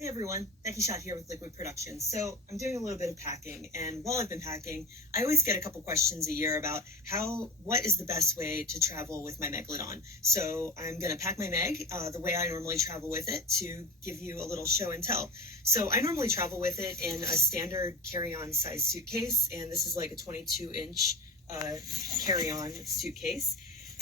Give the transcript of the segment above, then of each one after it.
Hey everyone, Becky Shot here with Liquid Productions. So I'm doing a little bit of packing, and while I've been packing, I always get a couple questions a year about what is the best way to travel with my Megalodon. So I'm gonna pack my Meg the way I normally travel with it to give you a little show and tell. So I normally travel with it in a standard carry-on size suitcase, and this is like a 22-inch carry-on suitcase.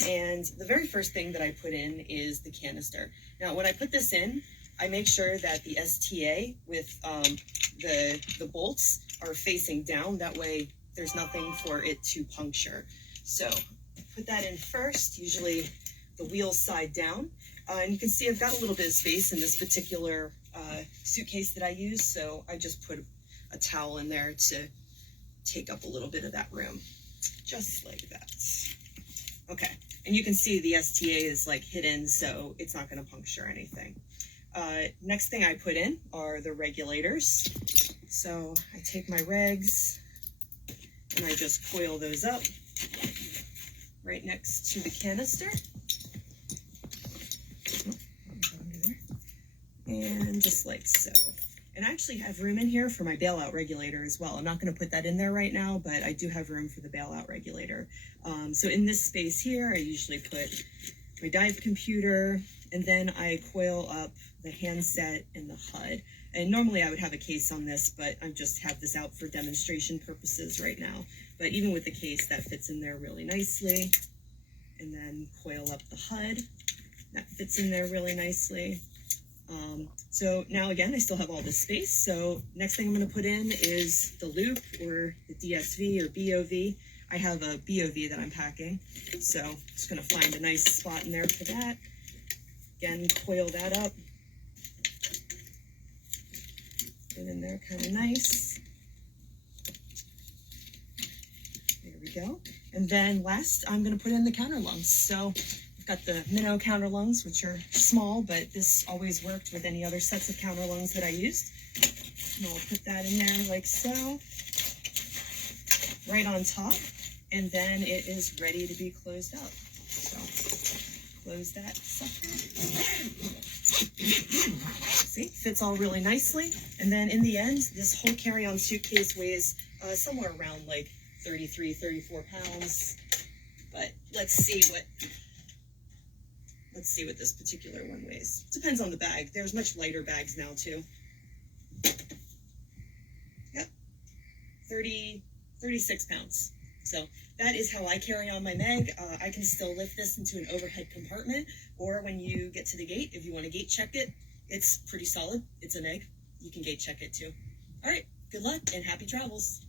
And the very first thing that I put in is the canister. Now, when I put this in, I make sure that the STA with the bolts are facing down. That way there's nothing for it to puncture. So put that in first, usually the wheels side down. And you can see I've got a little bit of space in this particular suitcase that I use. So I just put a towel in there to take up a little bit of that room, just like that. Okay, and you can see the STA is like hidden, so it's not gonna puncture anything. Next thing I put in are the regulators. So I take my regs and I just coil those up right next to the canister. And just like so. And I actually have room in here for my bailout regulator as well. I'm not going to put that in there right now, but I do have room for the bailout regulator. So in this space here, I usually put my dive computer, and then I coil up the handset and the HUD. And normally I would have a case on this, but I just have this out for demonstration purposes right now. But even with the case, that fits in there really nicely. And then coil up the HUD. That fits in there really nicely. So now again, I still have all this space. So next thing I'm going to put in is the loop, or the DSV or BOV. I have a BOV that I'm packing. So I'm just going to find a nice spot in there for that. Again, coil that up. Get in there kind of nice. There we go. And then last, I'm going to put in the counter lungs. So I've got the minnow counter lungs, which are small, but this always worked with any other sets of counter lungs that I used. And I'll put that in there like so, right on top, and then it is ready to be closed up. So close that sucker. See, fits all really nicely. And then in the end, this whole carry-on suitcase weighs somewhere around like 33, 34 pounds. But let's see what this particular one weighs. Depends on the bag. There's much lighter bags now too. Yep, 36 pounds. So that is how I carry on my Meg. I can still lift this into an overhead compartment, or when you get to the gate, if you want to gate check it, it's pretty solid. It's a Meg. You can gate check it too. All right, good luck and happy travels.